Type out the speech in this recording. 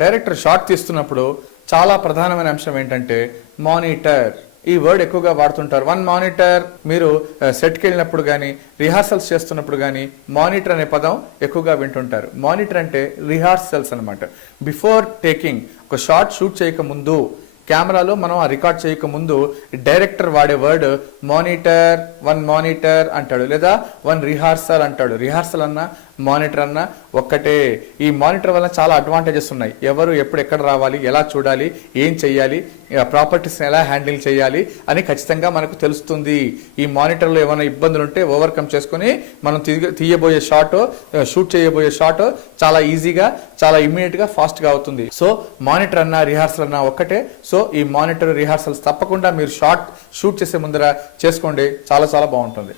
Director shot తీస్తున్నప్పుడు చాలా ప్రధానమైన అంశం ఏంటంటే మానిటర్. ఈ వర్డ్ ఎక్కువగా వాడుతుంటారు. One monitor. మీరు సెట్కి వెళ్ళినప్పుడు కానీ రిహార్సల్స్ చేస్తున్నప్పుడు కానీ మానిటర్ అనే పదం ఎక్కువగా వింటుంటారు. మానిటర్ అంటే రిహార్సల్స్ అనమాట. బిఫోర్ టేకింగ్, ఒక షాట్ షూట్ చేయక ముందు, కెమెరాలో మనం ఆ రికార్డ్ చేయక ముందు డైరెక్టర్ వాడే వర్డ్ మానిటర్. వన్ మానిటర్ అంటాడు, లేదా వన్ రిహార్సల్ అంటాడు. రిహార్సల్ అన్నా మానిటర్ అన్నా ఒక్కటే. ఈ మానిటర్ వల్ల చాలా అడ్వాంటేజెస్ ఉన్నాయి. ఎవరు ఎప్పుడు ఎక్కడ రావాలి, ఎలా చూడాలి, ఏం చెయ్యాలి, ప్రాపర్టీస్ని ఎలా హ్యాండిల్ చేయాలి అని ఖచ్చితంగా మనకు తెలుస్తుంది. ఈ మానిటర్లో ఏమైనా ఇబ్బందులు ఉంటే ఓవర్కమ్ చేసుకుని మనం తీయబోయే షాట్, షూట్ చేయబోయే షాట్ చాలా ఈజీగా, చాలా ఇమ్మీడియట్గా, ఫాస్ట్గా అవుతుంది. సో మానిటర్ అన్నా రిహార్సల్ అన్నా ఒక్కటే. సో ఈ మానిటర్ రిహార్సల్స్ తప్పకుండా మీరు షూట్ చేసే ముందర చేసుకోండి. చాలా చాలా బాగుంటుంది.